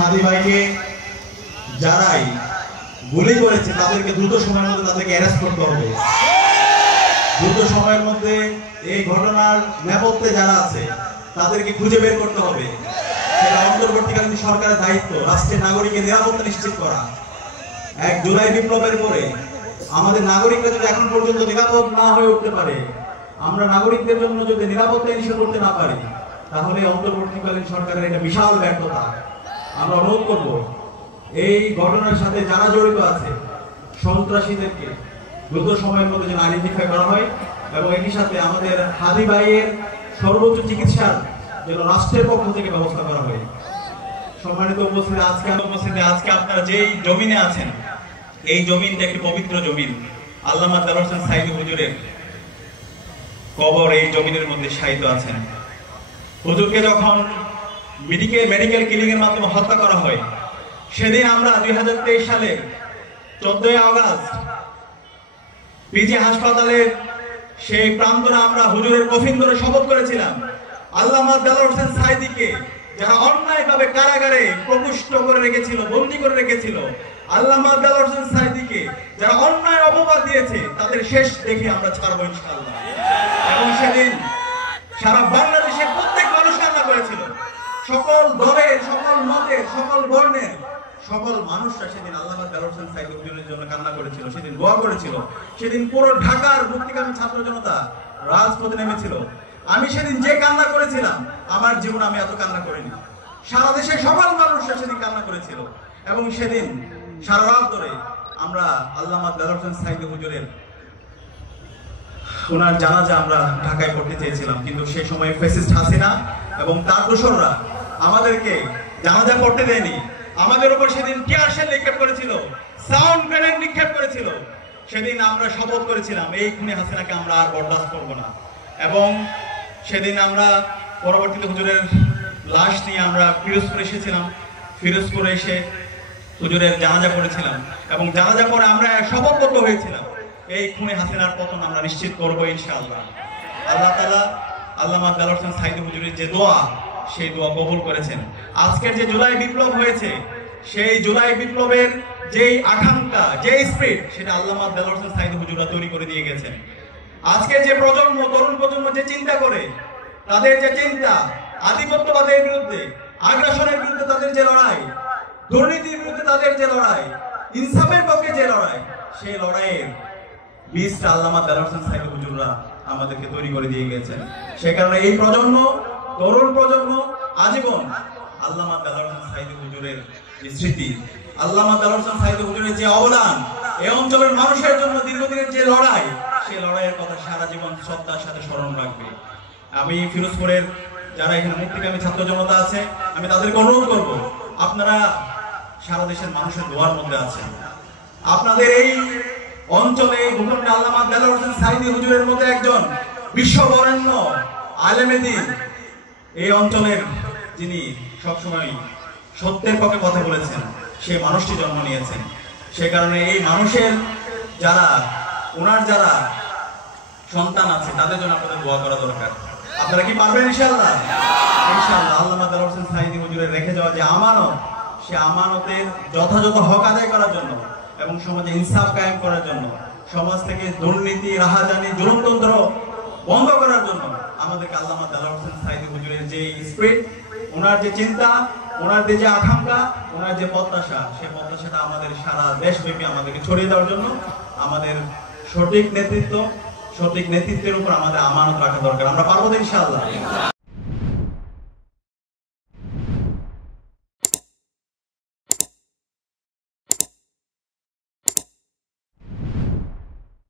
হাদি ভাইকে যারাই গুলি করেছে তাদেরকে দ্রুত সময়ের মধ্যে তাদেরকে অ্যারেস্ট করতে হবে। দ্রুত সময়ের মধ্যে এই ঘটনার নেপথ্যে যারা আছে তাদেরকে খুঁজে বের করতে হবে। সেটা অন্তর্বর্তীকালীন সরকারের দায়িত্ব রাষ্ট্রের নাগরিকের নিরাপত্তা নিশ্চিত করা। 1 জুলাই বিপ্লবের পরে আমাদের নাগরিকরা যদি এখন পর্যন্ত নিরাপদ না হয়ে উঠতে পারে, আমরা নাগরিকদের জন্য যদি নিরাপত্তা নিশ্চিত করতে না পারি, তাহলে অন্তর্বর্তীকালীন সরকারের এটা বিশাল ব্যর্থতা। আমরা অনুরোধ করব এই ঘটনার সাথে যারা জড়িত আছে সন্ত্রাসীদেরকে দ্রুত সময়ের মধ্যে যেন আইডেন্টিফাই করা হয় এবং একই সাথে আমাদের হাদি ভাইয়ের সর্বোচ্চ চিকিৎসার যেন রাষ্ট্রের পক্ষ থেকে ব্যবস্থা করা হয়। সম্মানিত উপস্থিতি, আজকে আপনারা যেই জমিনে আছেন এই জমিনটা একটি পবিত্র জমিন। আল্লামা দেলোয়ার হোসেন সাঈদী হুজুরের কবর এই জমিনের মধ্যে শায়িত আছেন। হুজুরকে যখন মেডিকেল কিলিং এর মাধ্যমে হত্যা করা হয়, সেদিন আমরা 2023 সালের 14 আগস্ট পিজি হাসপাতালের সেই প্রান্তরে আমরা হুজুরের কফিন ধরে শপথ করেছিলাম, আল্লামা দেলোয়ার হোসেন সাঈদীকে যারা অন্যায়ভাবে কারাগারে প্রকৃষ্ট করে রেখেছিল, বন্দী করে রেখেছিল, আল্লামা দেলোয়ার হোসেন সাঈদীকে যারা অন্যায় অপবাদ দিয়েছে তাদের শেষ দেখে আমরা ছাড়বো ইনশাআল্লাহ। এবং সেদিন সারা বাংলাদেশের প্রত্যেক মানুষ কান্না করেছিল, সকল দলের, সকল মতের, সকল বর্ণের সকল মানুষরা সেদিন আল্লামা দেলোয়ার হোসেন সাঈদী হুজুরের জন্য কান্না করেছিল, সেদিন দোয়া করেছিল। সেদিন পুরো ঢাকার মুক্তিকামী ছাত্র জনতা রাজপথে নেমেছিল। আমি সেদিন যে কান্না করেছিলাম আমার জীবনে আমি এত কান্না করিনি। সারা দেশের সকল মানুষরা সেদিন কান্না করেছিল এবং সেদিন সারা রাত ধরে আমরা আল্লামা দেলোয়ার হোসেন সাঈদী হুজুরের ওনার জানাজা আমরা ঢাকায় পড়তে চেয়েছিলাম, কিন্তু সেই সময় ফ্যাসিস্ট হাসিনা এবং তার দোসররা আমাদেরকে জানাজা পড়তে দেয়নি। আমাদের উপর সেদিন টিয়ার শেল নিক্ষেপ করেছিল, সাউন্ড গ্রেনেড নিক্ষেপ করেছিল। সেদিন আমরা শপথ করেছিলাম এই খুনি হাসিনাকে আমরা আর বরদাস্ত করব না। এবং সেদিন আমরা পরবর্তীতে হুজুরের লাশ নিয়ে আমরা ফিরোজপুরে এসেছিলাম। ফিরোজপুরে এসে হুজুরের জানাজা পড়েছিলাম এবং জানাজা পরে আমরা শপথবদ্ধ হয়েছিলাম এই খুনি হাসিনার পতন আমরা নিশ্চিত করবো ইনশাআল্লাহ। আল্লাহ তাআলা আল্লামা দেলোয়ার হোসেন সাঈদী হুজুরের যে দোয়া, সেই দোয়া কবুল করেছেন। আজকের যে জুলাই বিপ্লব হয়েছে, সেই জুলাই বিপ্লবের যেই আকাঙ্ক্ষা, যে স্পিরিট, সেটা আল্লামা দেলোয়ার হোসেন সাঈদী হুজুররা তৈরি করে দিয়ে গেছেন। আজকের যে প্রজন্ম, তরুণ প্রজন্ম যে চিন্তা করে, তাদের যে চিন্তা, আধিপত্যবাদের বিরুদ্ধে, আগ্রাসনের বিরুদ্ধে তাদের যে লড়াই, দুর্নীতির বিরুদ্ধে তাদের যে লড়াই, ইনসাফের পক্ষে যে লড়াই, সেই লড়াইয়ের বীজটা আল্লামা দেলোয়ার হোসেন সাঈদী হুজুররা আমাদেরকে তৈরি করে দিয়ে গেছেন। সে কারণে এই প্রজন্ম, তরুণ প্রজন্ম আজীবন আল্লামা দেলোয়ার হোসেন সাঈদী হুজুরের যে স্মৃতি, আল্লামা দেলোয়ার হোসেন সাঈদী হুজুরের যে অবদান, এই অঞ্চলের মানুষের জন্য দীর্ঘদিনের যে লড়াই, সেই লড়াইয়ের কথা সারা জীবন শ্রদ্ধার সাথে স্মরণ রাখবে। আমি ফিরোজপুরের যারা এখানে মুক্তিকামী ছাত্র জনতা আছে, আমি তাদেরকে অনুরোধ করব, আপনারা সারা দেশের মানুষের দোয়ার মধ্যে আছেন। আপনাদের এই অঞ্চলে এই ভূখণ্ডে আল্লামা দেলোয়ার হোসেন সাঈদী হুজুরের মতো একজন বিশ্ববরেণ্য আলেমে দ্বীন, এই অঞ্চলের যিনি সবসময় সত্যের পক্ষে কথা বলেছেন, সেই মানুষটি জন্ম নিয়েছেন। সে কারণে এই মানুষের যারা, ওনার যারা সন্তান আছে, তাদের জন্য আপনাদের দোয়া করা দরকার। আপনারা কি পারবেন ইনশাআল্লাহ? ইনশাআল্লাহ আল্লামা দেলোয়ার হোসেন সাঈদী হুজুরের রেখে যাওয়া যে আমানত, সে আমানতের যথাযথ হক আদায় করার জন্য এবং সমাজে ইনসাফ কায়েম করার জন্য, সমাজ থেকে দুর্নীতি, রাহাজানি, জুলুমতন্ত্র বন্ধ করার জন্য আমাদেরকে আল্লামা দেলোয়ার হোসেন সাঈদী হুজুরের যে স্পিরিট, ওনার যে চিন্তা, ওনার যে আকাঙ্ক্ষা, ওনার যে প্রত্যাশা, সেই প্রত্যাশাটা আমাদের সারা দেশব্যাপী আমাদেরকে ছড়িয়ে দেওয়ার জন্য আমাদের সঠিক নেতৃত্বের উপর আমাদের আমানত রাখা দরকার। আমরা পারবো ইনশাআল্লাহ।